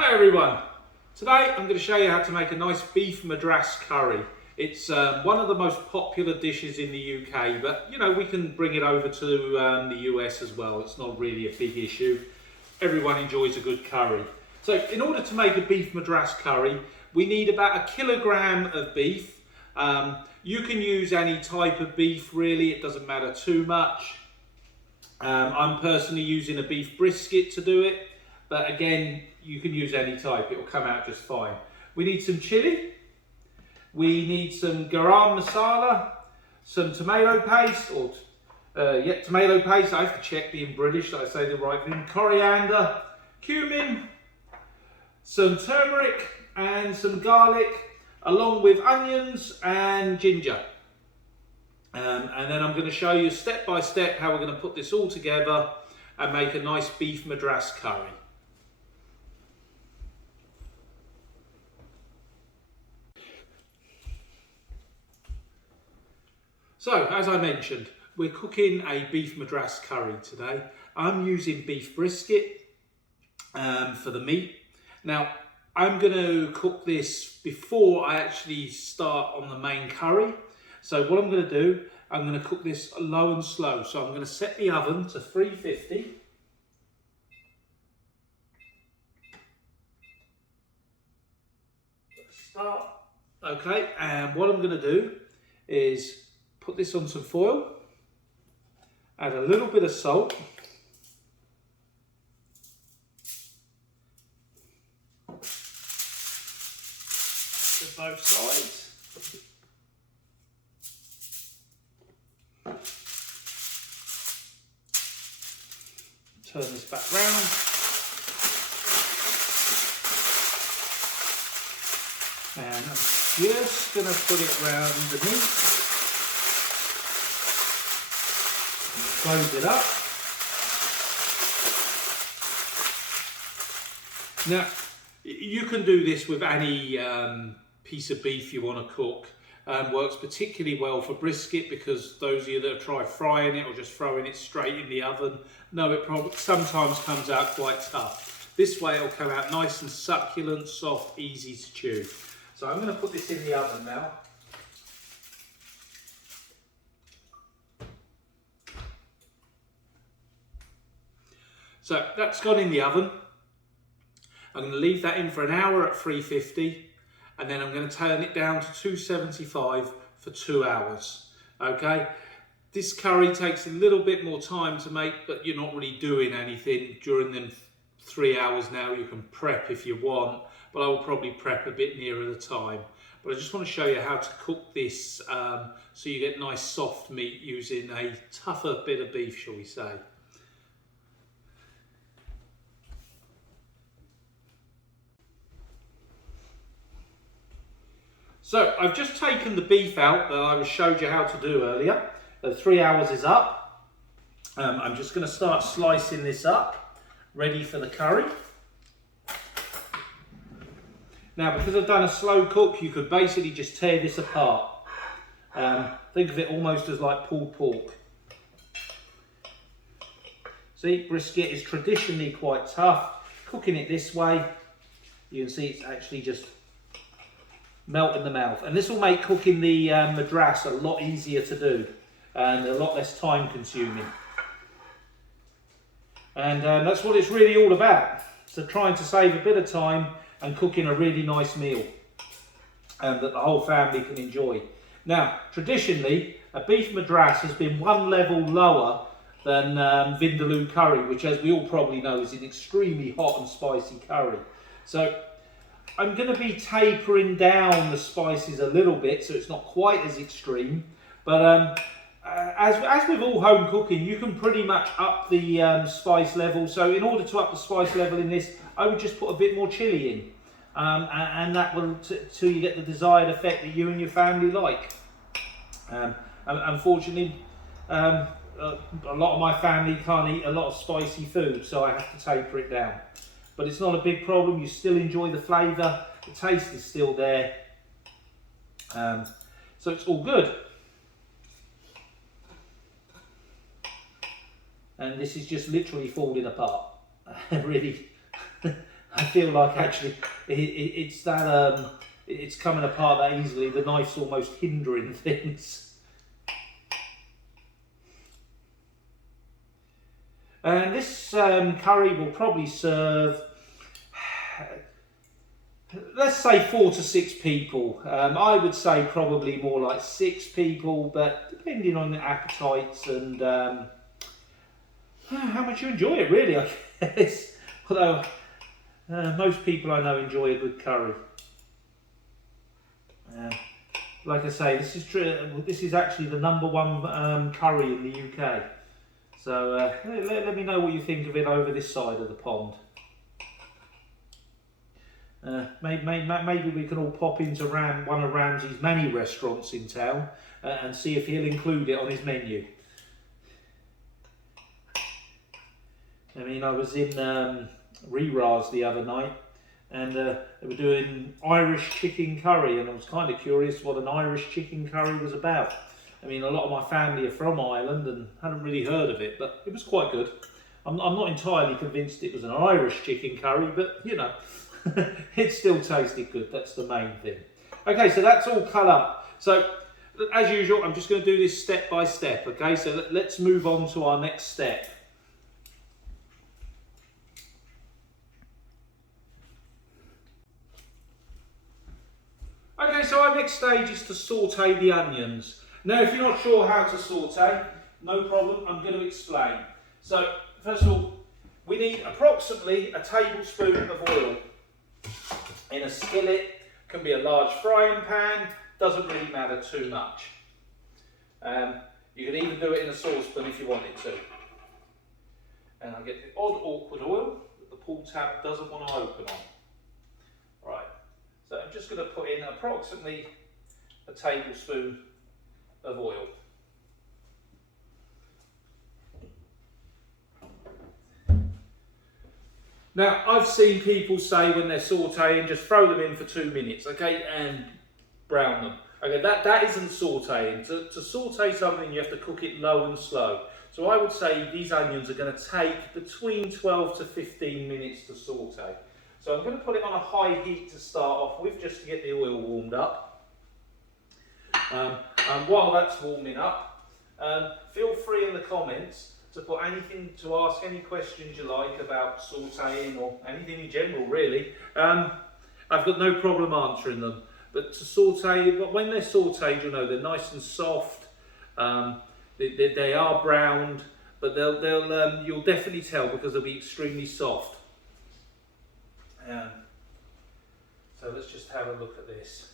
Hi everyone, today I'm going to show you how to make a nice beef madras curry. It's one of the most popular dishes in the UK, but you know, we can bring it over to the US as well. It's not really a big issue. Everyone enjoys a good curry. So in order to make a beef madras curry, we need about 1 kilogram of beef. You can use any type of beef really, it doesn't matter too much. I'm personally using a beef brisket to do it, but again, you can use any type, it will come out just fine. We need some chili, we need some garam masala, some tomato paste, tomato paste, I have to check being British that I say the right thing, coriander, cumin, some turmeric and some garlic, along with onions and ginger. And then I'm going to show you step by step how we're going to put this all together and make a nice beef madras curry. So, as I mentioned, we're cooking a beef madras curry today. I'm using beef brisket for the meat. Now, I'm going to cook this before I actually start on the main curry. So what I'm going to do, I'm going to cook this low and slow. So I'm going to set the oven to 350. Start. Okay, and what I'm going to do is put this on some foil, add a little bit of salt, to both sides. Turn this back round. And I'm just going to put it round the meat. Close it up. Now, you can do this with any piece of beef you want to cook. Works particularly well for brisket because those of you that have tried frying it or just throwing it straight in the oven know it probably sometimes comes out quite tough. This way it'll come out nice and succulent, soft, easy to chew. So I'm going to put this in the oven now. So that's gone in the oven. I'm going to leave that in for an hour at 350. And then I'm going to turn it down to 275 for 2 hours. Okay, this curry takes a little bit more time to make, but you're not really doing anything during them 3 hours now. You can prep if you want, but I will probably prep a bit nearer the time. But I just want to show you how to cook this so you get nice soft meat using a tougher bit of beef, shall we say. So I've just taken the beef out that I showed you how to do earlier. The 3 hours is up. I'm just going to start slicing this up, ready for the curry. Now, because I've done a slow cook, you could basically just tear this apart. Think of it almost as like pulled pork. See, brisket is traditionally quite tough. Cooking it this way, you can see it's actually just melt in the mouth, and this will make cooking the madras a lot easier to do and a lot less time consuming, and that's what it's really all about. So trying to save a bit of time and cooking a really nice meal that the whole family can enjoy. Now, traditionally a beef madras has been one level lower than vindaloo curry, which, as we all probably know, is an extremely hot and spicy curry. So I'm going to be tapering down the spices a little bit so it's not quite as extreme, but as with all home cooking, you can pretty much up the spice level. So in order to up the spice level in this, I would just put a bit more chili in, and that will till you get the desired effect that you and your family like. Unfortunately, a lot of my family can't eat a lot of spicy food, so I have to taper it down. But it's not a big problem, you still enjoy the flavour, the taste is still there, so it's all good. And this is just literally falling apart. Really, I feel like actually it's that it's coming apart that easily. The knife's almost hindering things. And this curry will probably serve, let's say 4 to 6 people. I would say probably more like 6 people, but depending on the appetites and how much you enjoy it, really, I guess. Although most people I know enjoy a good curry. Like I say, this is true. This is actually the #1 curry in the UK. So let me know what you think of it over this side of the pond. Maybe we can all pop into one of Ramsay's many restaurants in town and see if he'll include it on his menu. I mean, I was in Reraz the other night, and they were doing Irish chicken curry, and I was kind of curious what an Irish chicken curry was about. I mean, a lot of my family are from Ireland and hadn't really heard of it, but it was quite good. I'm not entirely convinced it was an Irish chicken curry, but you know, it still tasted good. That's the main thing. Okay, so that's all cut up. So as usual, I'm just going to do this step by step. Okay, so let's move on to our next step. Okay, so our next stage is to saute the onions. Now, if you're not sure how to saute, no problem, I'm going to explain. So, first of all, we need approximately a tablespoon of oil in a skillet. Can be a large frying pan, doesn't really matter too much. You can even do it in a saucepan if you wanted to. And I get the odd awkward oil that the pull tab doesn't want to open on. Right, so I'm just going to put in approximately a tablespoon of oil. Now, I've seen people say when they're sauteing, just throw them in for 2 minutes, okay, and brown them. Okay, that isn't sauteing. To saute something, you have to cook it low and slow. So I would say these onions are going to take between 12 to 15 minutes to saute. So I'm going to put it on a high heat to start off with, just to get the oil warmed up. And while that's warming up, feel free in the comments to put anything, to ask any questions you like about sauteing or anything in general, really. I've got no problem answering them. But to saute, when they're sauteed, you know, they're nice and soft. They are browned, but you'll definitely tell because they'll be extremely soft. So let's just have a look at this.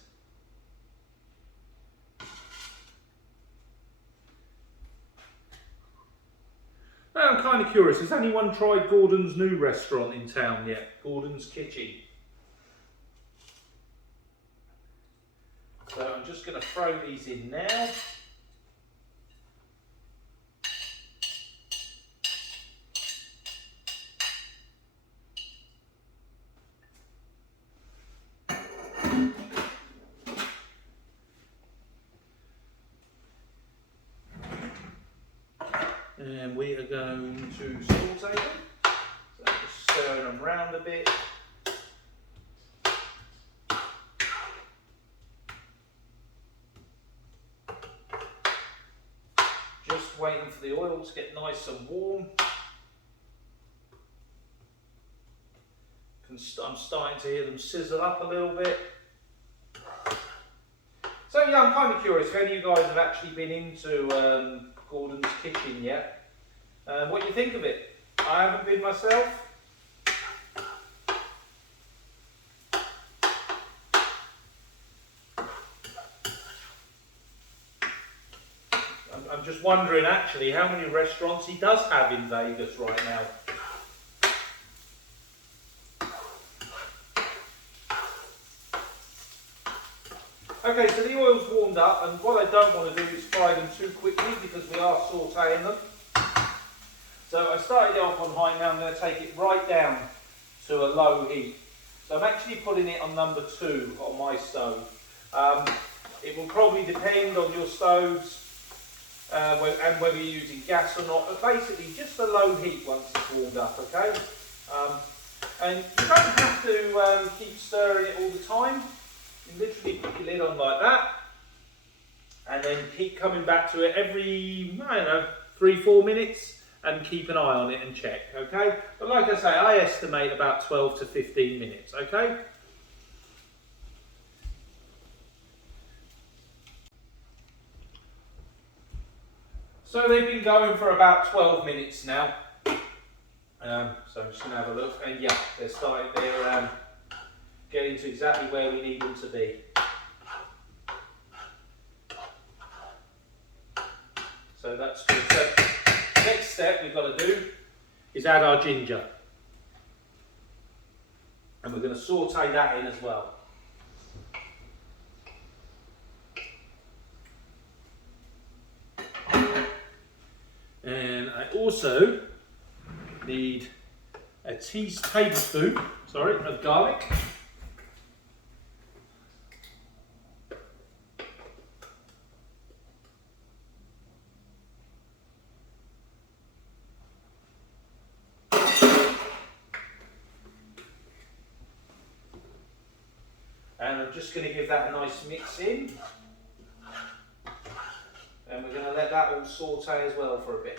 Now, I'm kind of curious, has anyone tried Gordon's new restaurant in town yet? Gordon's Kitchen. So I'm just going to throw these in now. And we are going to saute them. So just stir them around a bit. Just waiting for the oil to get nice and warm. I'm starting to hear them sizzle up a little bit. So yeah, I'm kind of curious if any of you guys have actually been into Gordon's Kitchen yet. What do you think of it? I haven't been myself. I'm just wondering actually how many restaurants he does have in Vegas right now. Okay, so the oil's warmed up, and what I don't want to do is fry them too quickly because we are sauteing them. So I started it off on high, now I'm going to take it right down to a low heat. So I'm actually putting it on number 2 on my stove. It will probably depend on your stoves and whether you're using gas or not, but basically just a low heat once it's warmed up, okay? And you don't have to keep stirring it all the time. You literally put your lid on like that, and then keep coming back to it every, I don't know, 3-4 minutes, and keep an eye on it and check, okay? But like I say, I estimate about 12 to 15 minutes, okay? So they've been going for about 12 minutes now. So I'm just going to have a look, and yeah, they're getting to exactly where we need them to be. So that's good. So next step we've got to do is add our ginger. And we're going to saute that in as well. And I also need a tablespoon of garlic. And I'm just going to give that a nice mix in. And we're going to let that all saute as well for a bit.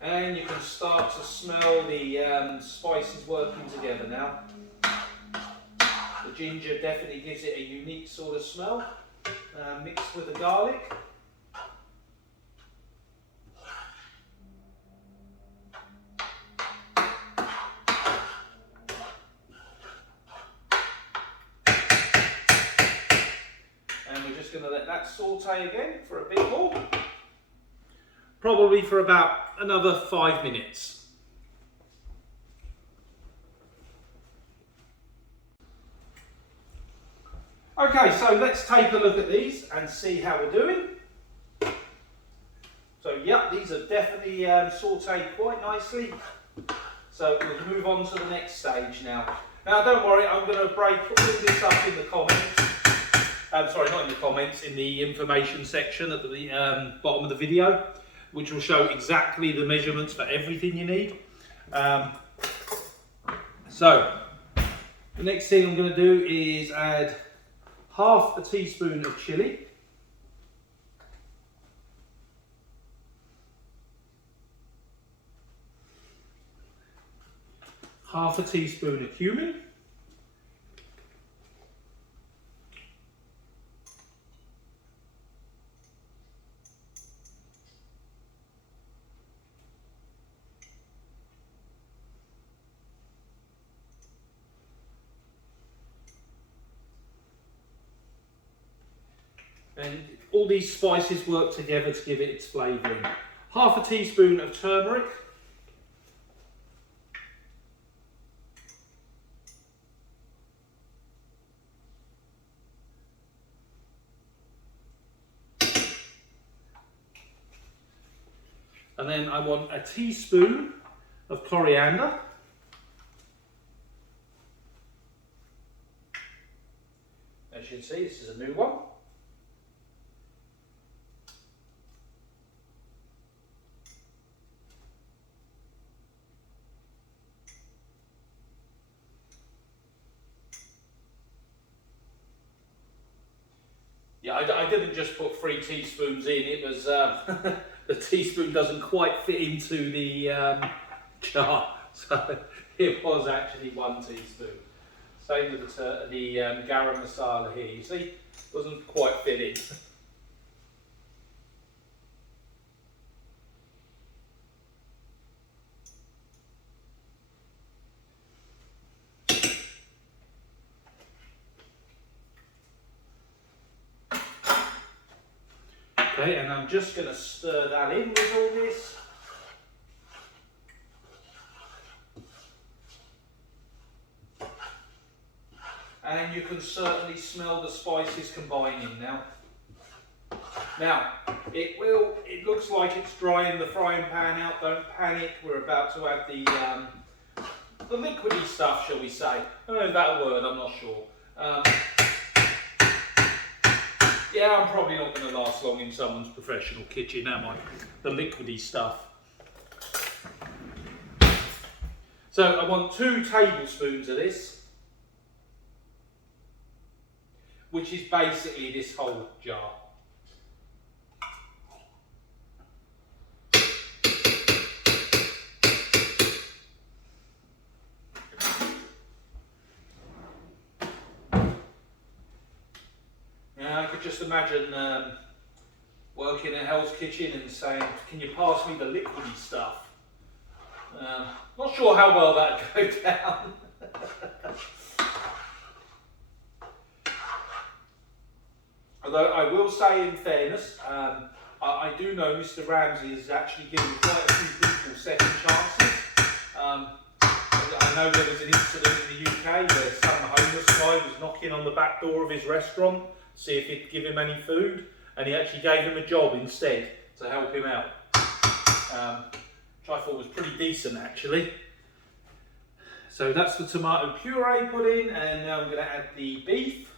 And you can start to smell the spices working together now. The ginger definitely gives it a unique sort of smell, mixed with the garlic. And we're just going to let that saute again for a bit more. Probably for about another 5 minutes. Okay, so let's take a look at these and see how we're doing. So yep, these are definitely sauteed quite nicely. So we'll move on to the next stage now. Now don't worry, I'm going to break all this up in the comments. Sorry, not in the comments, in the information section at the bottom of the video, which will show exactly the measurements for everything you need. So the next thing I'm going to do is add half a teaspoon of chili. Half a teaspoon of cumin. And all these spices work together to give it its flavouring. Half a teaspoon of turmeric. And then I want a teaspoon of coriander. As you can see, this is a new one. Yeah, I didn't just put 3 teaspoons in, it was, the teaspoon doesn't quite fit into the jar, so it was actually 1 teaspoon. Same with the garam masala here, you see, doesn't quite fit in. Okay, and I'm just going to stir that in with all this. And you can certainly smell the spices combining now. Now, it looks like it's drying the frying pan out, don't panic, we're about to add the liquidy stuff, shall we say. I don't know if that's a word, I'm not sure. Yeah, I'm probably not going to last long in someone's professional kitchen, am I? The liquidy stuff. So I want 2 tablespoons of this, which is basically this whole jar. I could just imagine working in Hell's Kitchen and saying, "Can you pass me the liquidy stuff?" Not sure how well that'd go down. Although I will say, in fairness, I do know Mr. Ramsay is actually giving quite a few people second chances. I know there was an incident in the UK where some homeless guy was knocking on the back door of his restaurant to see if he'd give him any food, and he actually gave him a job instead to help him out. Which I thought was pretty decent, actually. So that's the tomato puree put in, and now I'm going to add the beef.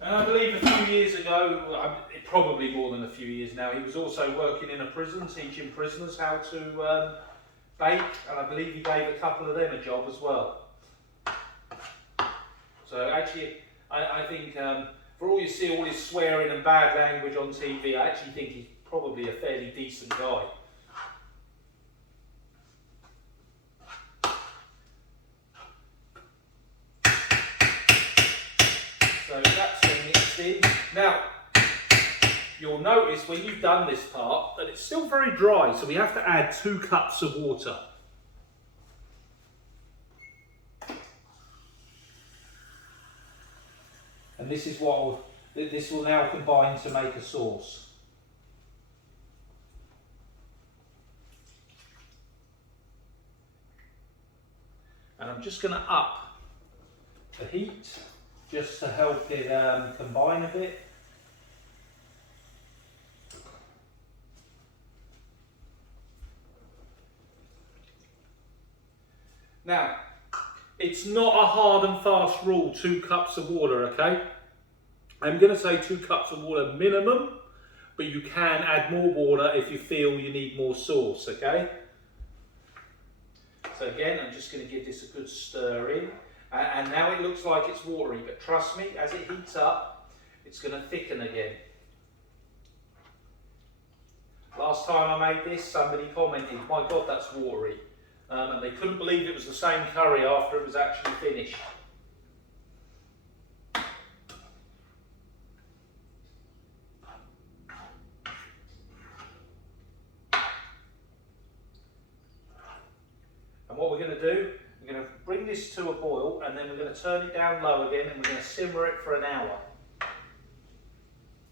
And I believe a few years ago, probably more than a few years now, he was also working in a prison, teaching prisoners how to bake, and I believe he gave a couple of them a job as well. So actually, I think for all you see all this swearing and bad language on TV, I actually think he's probably a fairly decent guy. So that's all mixed in. Now, you'll notice when you've done this part that it's still very dry, so we have to add 2 cups of water. And this is what this will now combine to make a sauce. And I'm just going to up the heat just to help it combine a bit. Now, it's not a hard and fast rule, 2 cups of water, okay? I'm going to say 2 cups of water minimum, but you can add more water if you feel you need more sauce, okay? So again, I'm just going to give this a good stir in. And now it looks like it's watery, but trust me, as it heats up, it's going to thicken again. Last time I made this, somebody commented, "My God, that's watery." And they couldn't believe it was the same curry after it was actually finished. And what we're going to do, we're going to bring this to a boil, and then we're going to turn it down low again, and we're going to simmer it for an hour.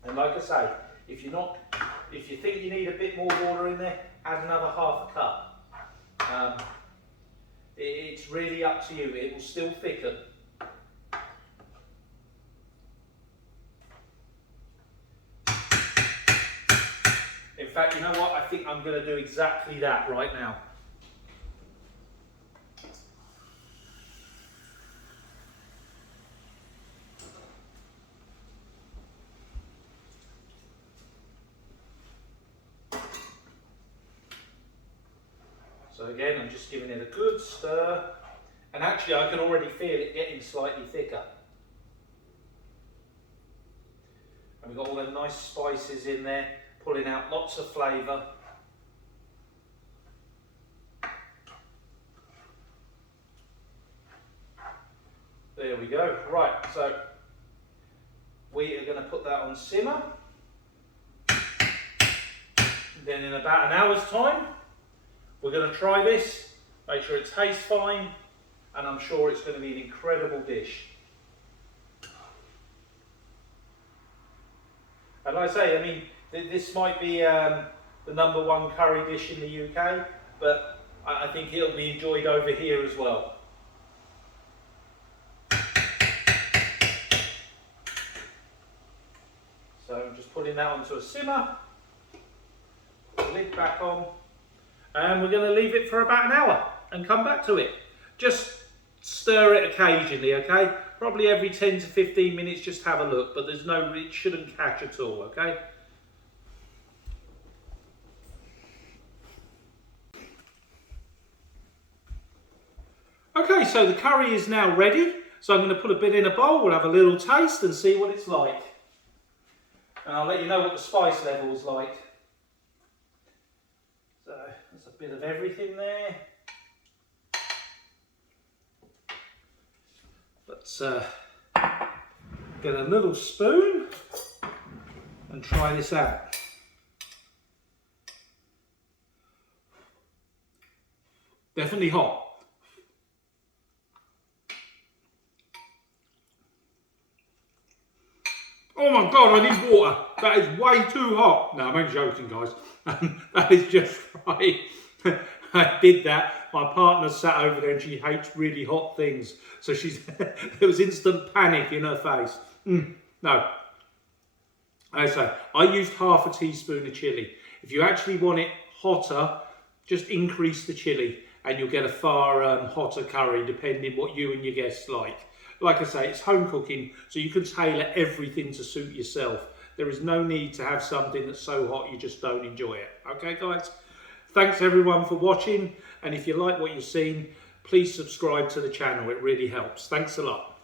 And like I say, if you think you need a bit more water in there, add another half a cup. It's really up to you. It will still thicken. In fact, you know what? I think I'm going to do exactly that right now. So again, I'm just giving it a good stir, and actually I can already feel it getting slightly thicker. And we've got all the nice spices in there, pulling out lots of flavour. There we go. Right, so we are going to put that on simmer. Then in about an hour's time, we're going to try this, make sure it tastes fine, and I'm sure it's going to be an incredible dish. And like I say, I mean, this might be the #1 curry dish in the UK, but I think it'll be enjoyed over here as well. So I'm just putting that onto a simmer, put the lid back on. And we're going to leave it for about an hour and come back to it. Just stir it occasionally, okay? Probably every 10 to 15 minutes, just have a look, but it shouldn't catch at all, okay? Okay, so the curry is now ready. So I'm going to put a bit in a bowl, we'll have a little taste and see what it's like. And I'll let you know what the spice level is like. So there's a bit of everything there. Let's get a little spoon and try this out. Definitely hot. Oh my God, I need water. That is way too hot. No, I'm only joking, guys. That is just right. I did that. My partner sat over there and she hates really hot things. So there was instant panic in her face. No. I say, I used half a teaspoon of chilli. If you actually want it hotter, just increase the chilli and you'll get a far hotter curry depending what you and your guests like. Like I say, it's home cooking, so you can tailor everything to suit yourself. There is no need to have something that's so hot you just don't enjoy it. Okay, guys? Thanks everyone for watching, and if you like what you've seen, please subscribe to the channel. It really helps. Thanks a lot.